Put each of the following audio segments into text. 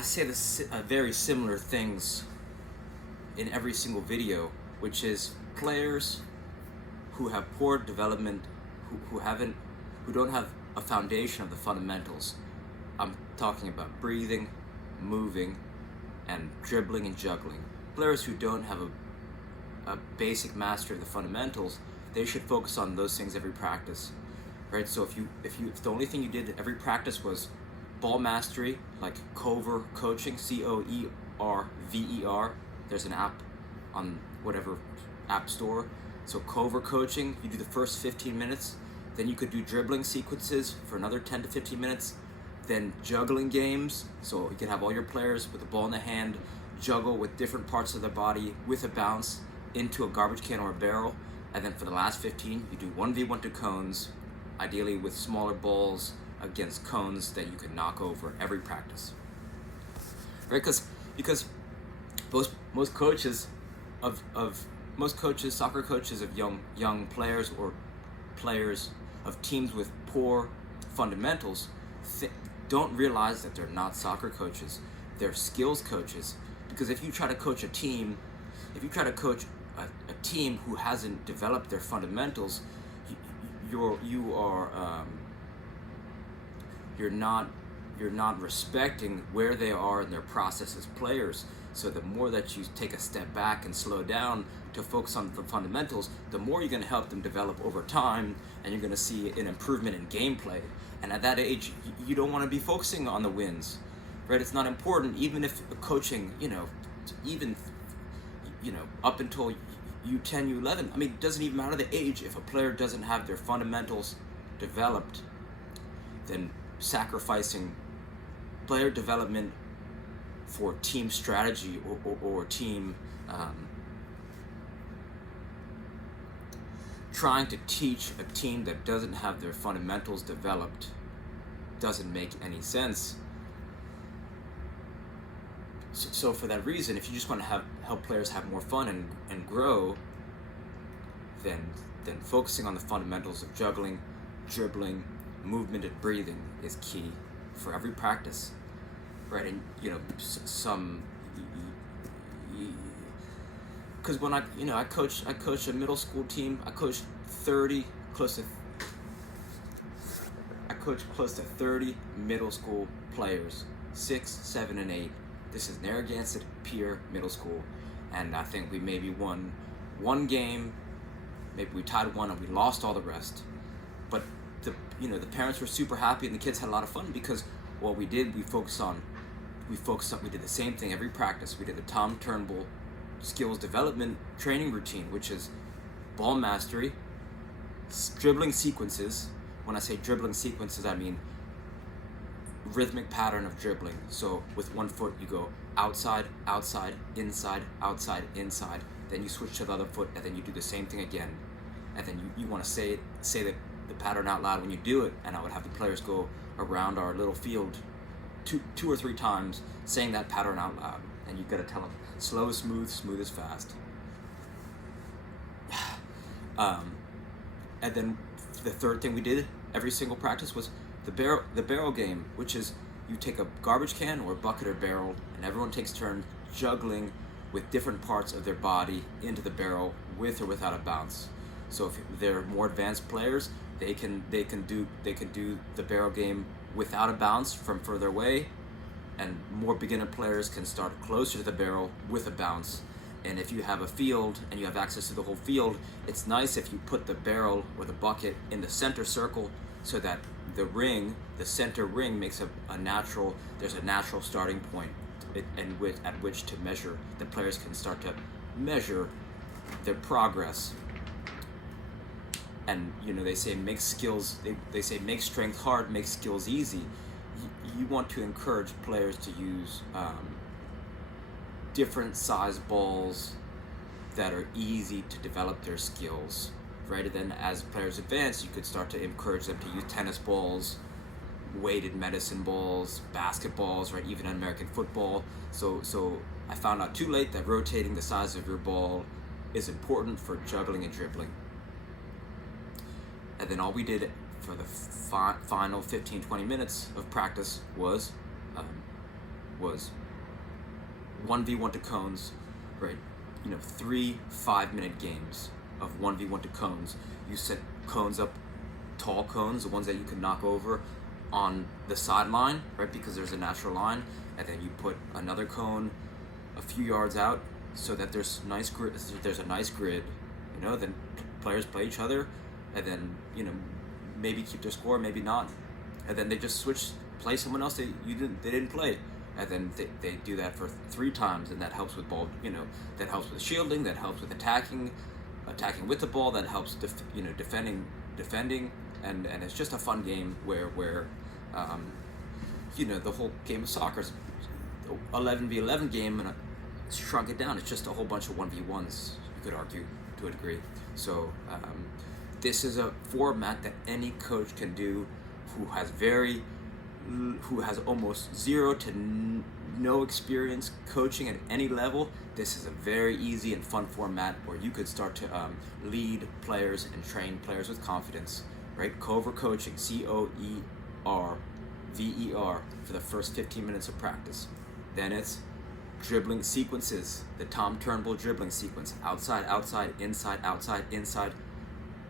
I say this very similar things in every single video, which is players who have poor development, who don't have a foundation of the fundamentals. I'm talking about breathing, moving, and dribbling and juggling. Players who don't have a basic mastery of the fundamentals, they should focus on those things every practice, right? So if the only thing you did every practice was ball mastery, like Cover coaching, Coerver. There's an app on whatever app store. So Cover coaching, you do the first 15 minutes, then you could do dribbling sequences for another 10 to 15 minutes, then juggling games, so you can have all your players with the ball in the hand juggle with different parts of their body with a bounce into a garbage can or a barrel, and then for the last 15 you do 1v1 to cones, ideally with smaller balls against cones that you can knock over every practice, right? Because most coaches soccer coaches of young players or players of teams with poor fundamentals don't realize that they're not soccer coaches, they're skills coaches. Because if you try to coach a team who hasn't developed their fundamentals, you're not respecting where they are in their process as players. So the more that you take a step back and slow down to focus on the fundamentals, the more you're going to help them develop over time, and you're going to see an improvement in gameplay. And at that age, you don't want to be focusing on the wins, right? It's not important, even if coaching, up until U10, U11. I mean, it doesn't even matter the age. If a player doesn't have their fundamentals developed, then sacrificing player development for team strategy or team trying to teach a team that doesn't have their fundamentals developed doesn't make any sense. So for that reason, if you just want to help players have more fun and grow, then focusing on the fundamentals of juggling, dribbling, movement, and breathing is key for every practice, right? And because when I coached a middle school team. I coached close to 30 middle school players, 6, 7, and 8. This is Narragansett Pier Middle School, and I think we maybe won one game, maybe we tied one, and we lost all the rest. But the parents were super happy, and the kids had a lot of fun because what we did, we did the same thing every practice. We did the Tom Turnbull skills development training routine, which is ball mastery, dribbling sequences. When I say dribbling sequences, I mean rhythmic pattern of dribbling. So with one foot you go outside, outside, inside, outside, inside, then you switch to the other foot, and then you do the same thing again, and then you want to say the pattern out loud when you do it. And I would have the players go around our little field two or three times saying that pattern out loud, and you gotta tell them slow is smooth, smooth is fast. And then the third thing we did every single practice was the barrel game, which is you take a garbage can or a bucket or barrel, and everyone takes turns juggling with different parts of their body into the barrel with or without a bounce. So if they're more advanced players, they can do the barrel game without a bounce from further away, and more beginner players can start closer to the barrel with a bounce. And if you have a field and you have access to the whole field, it's nice if you put the barrel or the bucket in the center circle, so that the center ring makes there's a natural starting point at which to measure. The players can start to measure their progress. And they say make strength hard, make skills easy. You want to encourage players to use different size balls that are easy to develop their skills, right? And then as players advance, you could start to encourage them to use tennis balls, weighted medicine balls, basketballs, right? Even American football. So I found out too late that rotating the size of your ball is important for juggling and dribbling. And then all we did for the final 15-20 minutes of practice was was 1v1 to cones, right? 3 5-minute games of 1v1 to cones. You set cones up, tall cones, the ones that you can knock over on the sideline, right? Because there's a natural line, and then you put another cone a few yards out so that there's a nice grid. Then players play each other, and then maybe keep their score, maybe not, and then they just play someone else they didn't play, and then they do that for 3 times, and that helps with ball, that helps with shielding, that helps with attacking with the ball, that helps defending, and it's just a fun game where the whole game of soccer is 11v11 game, and shrunk it down. It's just a whole bunch of 1v1s, you could argue, to a degree. So this is a format that any coach can do who has almost zero to no experience coaching at any level. This is a very easy and fun format where you could start to lead players and train players with confidence, right? Cover coaching, COERVER, for the first 15 minutes of practice. Then it's dribbling sequences, the Tom Turnbull dribbling sequence: outside, outside, inside, outside, inside.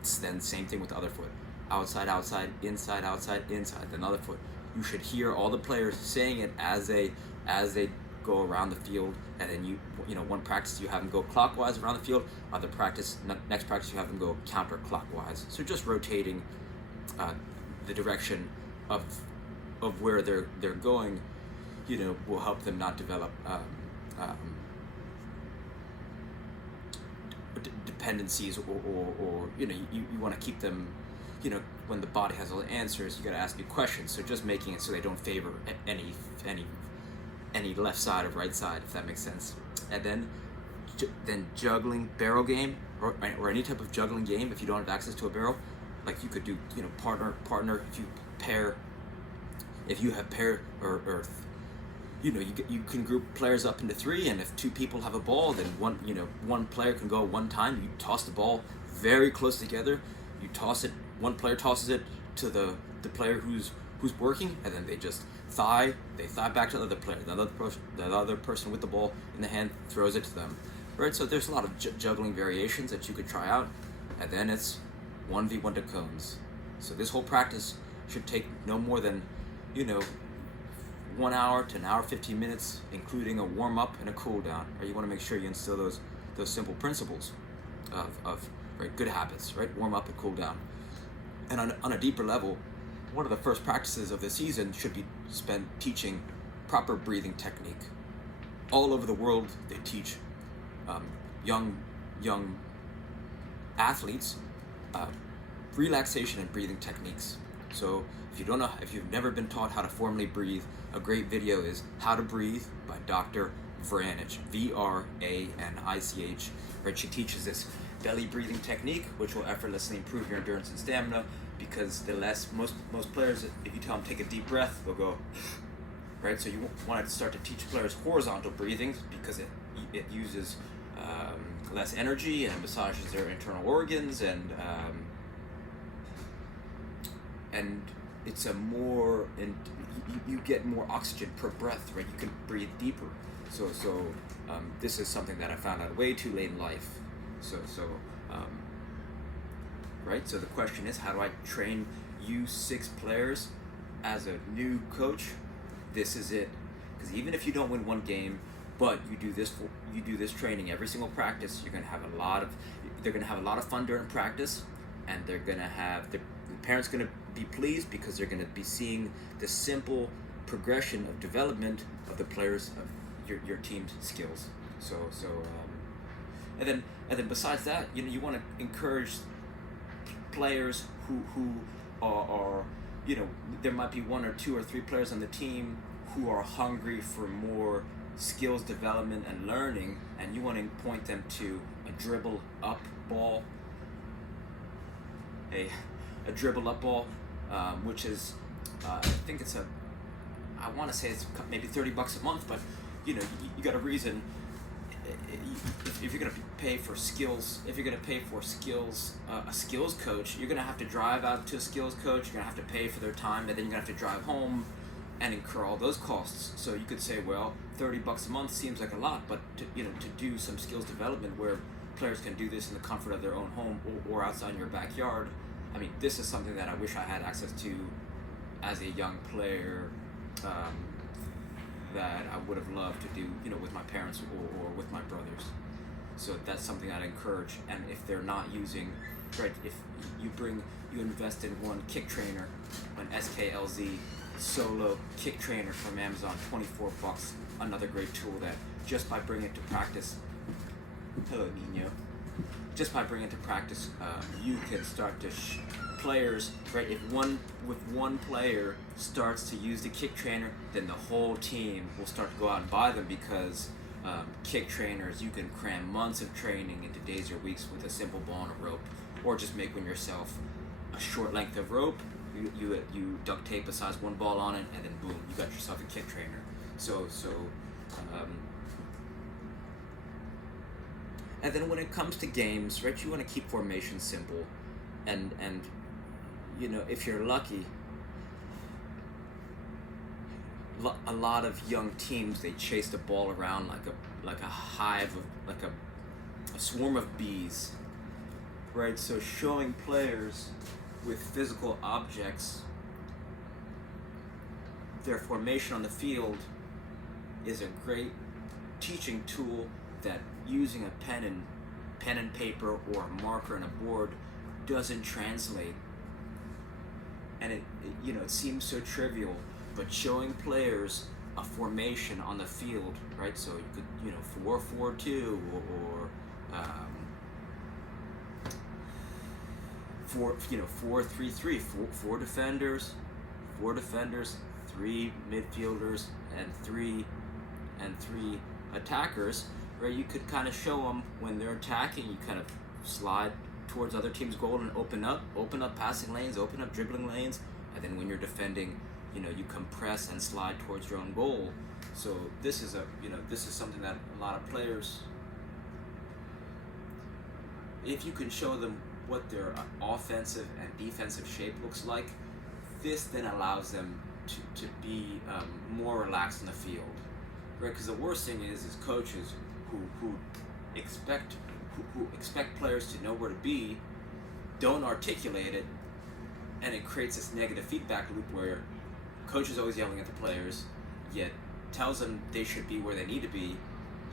It's then same thing with the other foot: outside, outside, inside, inside, then other foot. You should hear all the players saying it as they go around the field, and then one practice you have them go clockwise around the field, next practice you have them go counterclockwise. So just rotating the direction of where they're going, will help them not develop dependencies, or you want to keep them, when the body has all the answers, you got to ask new questions. So just making it so they don't favor any left side or right side, if that makes sense. And then juggling barrel game, or any type of juggling game. If you don't have access to a barrel, like you could do partner, if you have pair or you can group players up into 3, and if 2 people have a ball, then one player can go one time. You toss the ball very close together. You toss it. One player tosses it to the player who's working, and then they thigh back to the other player. The other person with the ball in the hand throws it to them. Right. So there's a lot of juggling variations that you could try out, and then it's 1v1 to cones. So this whole practice should take no more than 1 hour to an hour 15 minutes, including a warm up and a cool down. Right? You want to make sure you instill those simple principles of right, good habits, right? Warm up and cool down. And on a deeper level, one of the first practices of the season should be spent teaching proper breathing technique. All over the world, they teach young athletes relaxation and breathing techniques. So if you've never been taught how to formally breathe, a great video is How to Breathe by Dr. Vranich, Vranich. Right, she teaches this belly breathing technique, which will effortlessly improve your endurance and stamina, because most players, if you tell them take a deep breath, they'll go, right? So you want to start to teach players horizontal breathing, because it uses less energy and massages their internal organs, and it's you get more oxygen per breath, right? You can breathe deeper. So this is something that I found out way too late in life. Right? So the question is, how do I train U6 players as a new coach? This is it. Because even if you don't win one game, but you do this training every single practice, they're gonna have a lot of fun during practice, and the parents gonna be pleased, because they're gonna be seeing the simple progression of development of the players of your team's skills. And then besides that, you want to encourage players who are there might be 1 or 2 or 3 players on the team who are hungry for more skills development and learning, and you want to point them to a dribble up ball, which is I think I want to say it's maybe $30 a month, but you got to reason. If you're going to pay for skills, a skills coach, you're going to have to drive out to a skills coach. You're going to have to pay for their time, and then you're going to have to drive home, and incur all those costs. So you could say, well, $30 a month seems like a lot, but to do some skills development where players can do this in the comfort of their own home or outside in your backyard. I mean, this is something that I wish I had access to as a young player, that I would have loved to do, with my parents or with my brothers. So that's something I'd encourage. And if they're not using, right, if you invest in one kick trainer, an SKLZ solo kick trainer from Amazon, $24, another great tool that just by bringing it to practice, hello Nino, just by bringing it to practice, you can start to players, right? If one player starts to use the kick trainer, then the whole team will start to go out and buy them, because kick trainers, you can cram months of training into days or weeks with a simple ball and a rope, or just making yourself a short length of rope. You duct tape a size 1 ball on it, and then boom, you got yourself a kick trainer. And then when it comes to games, right, you want to keep formation simple, and if you're lucky, a lot of young teams, they chase the ball around like a hive of, like a swarm of bees, right? So showing players with physical objects their formation on the field is a great teaching tool that using a pen and paper or a marker and a board doesn't translate. And it seems so trivial, but showing players a formation on the field, right? So you could 4-4-2 or 4-3-3, four defenders, 3 midfielders, and three attackers, right? You could kind of show them when they're attacking, you kind of slide towards other team's goal and open up passing lanes, open up dribbling lanes, and then when you're defending, you compress and slide towards your own goal. So this is something that a lot of players, if you can show them what their offensive and defensive shape looks like, this then allows them to be more relaxed in the field, right? Because the worst thing is coaches who expect players to know where to be, don't articulate it, and it creates this negative feedback loop where coach is always yelling at the players, yet tells them they should be where they need to be,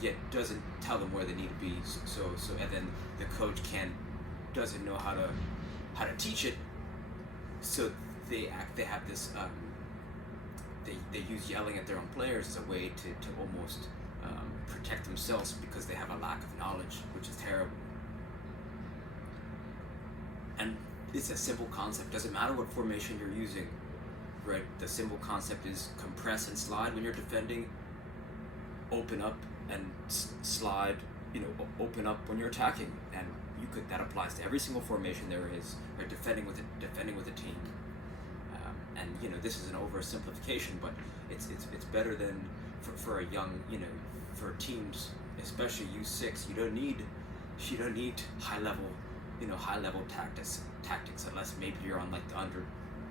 yet doesn't tell them where they need to be. So and then the coach doesn't know how to teach it. So they have this they use yelling at their own players as a way to almost protect themselves, because they have a lack of knowledge, which is terrible. And it's a simple concept. Doesn't matter what formation you're using, right? The simple concept is compress and slide when you're defending, open up and slide, open up when you're attacking, and that applies to every single formation there is, right? Defending with a team. And this is an oversimplification, but it's better than for a young, for teams, especially U6. You don't need high level tactics unless maybe you're on like the under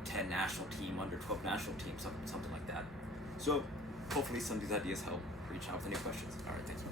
10 national team, under 12 national team, something like that. So hopefully some of these ideas help. Reach out with any questions. All right, thank you.